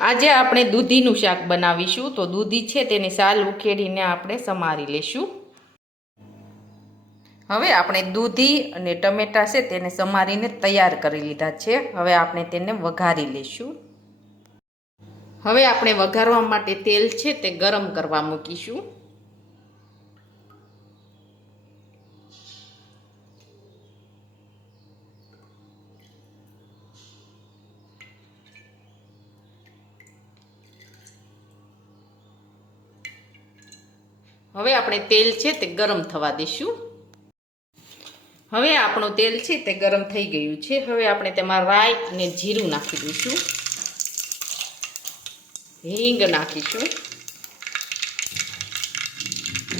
આજે આપણે દૂધીનું શાક બનાવીશું. તો દૂધી છે તેની સાલ ઉખેડીને આપણે સમારી લેશું. હવે આપણે દૂધી અને ટમેટા છે તેને સમારીને તૈયાર કરી લીધા છે. હવે આપણે તેને વઘારી લેશું. હવે આપણે વઘારવા માટે તેલ છે તે ગરમ કરવા મૂકીશું. હવે આપણે તેલ છે તે ગરમ થવા દઈશું. હવે આપણું તેલ છે તે ગરમ થઈ ગયું છે. હવે આપણે તેમાં રાઈ અને જીરું નાખી દઈશું. હિંગ નાખીશું.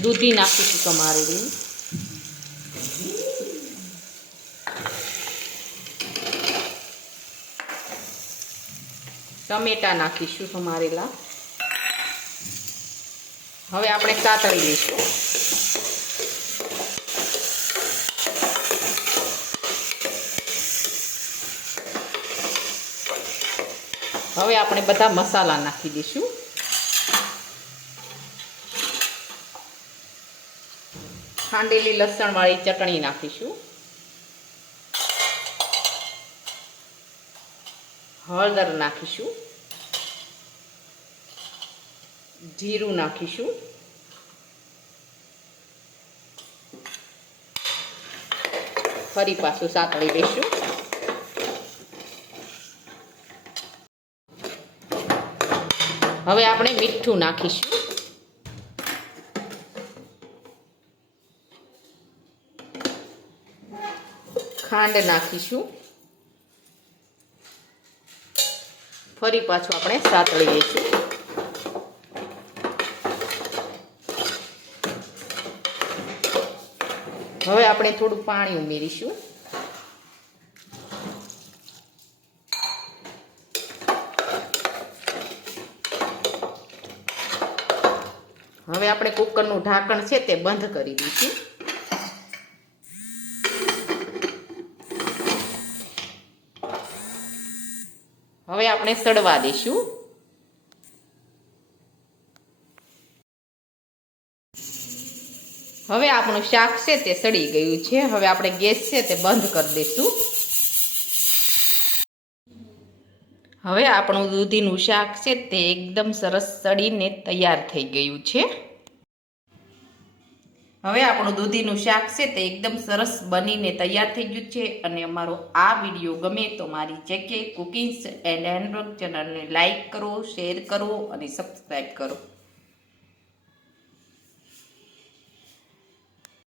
દૂધી નાખીશું તમારેલી ટમેટા નાખીશું સમારેલા હવે આપણે કાતરી લઈશું. હવે આપણે બધા મસાલા નાખી દઈશું. ખાંડેલી લસણવાળી ચટણી નાખીશું. હળદર નાખીશું. જીરું નાખીશું. ફરી પાછું સાતળી લઈશું. હવે આપણે મીઠું નાખીશું. ખાંડ નાખીશું. ફરી પાછું આપણે સાતળી દઈશું હવે આપણે થોડું પાણી ઉમેરીશું. હવે આપણે કુકરનું ઢાંકણ છે તે બંધ કરી દઈશું. હવે આપણે સડવા દઈશું. હવે આપણું શાક છે તે સડી ગયું છે. હવે આપણે ગેસ છે તે બંધ કરી દઈશું. હવે આપણું દૂધીનું શાક છે તે એકદમ સરસ સડીને તૈયાર થઈ ગયું છે. હવે આપણું દૂધીનું શાક છે તે એકદમ સરસ બનીને તૈયાર થઈ ગયું છે અને અમારો આ વીડિયો ગમે તો મારી જેકે કુકિંગ્સ એન્ડ હેન્ડવર્ક ચેનલને લાઈક કરો, શેર કરો અને સબસ્ક્રાઈબ કરો.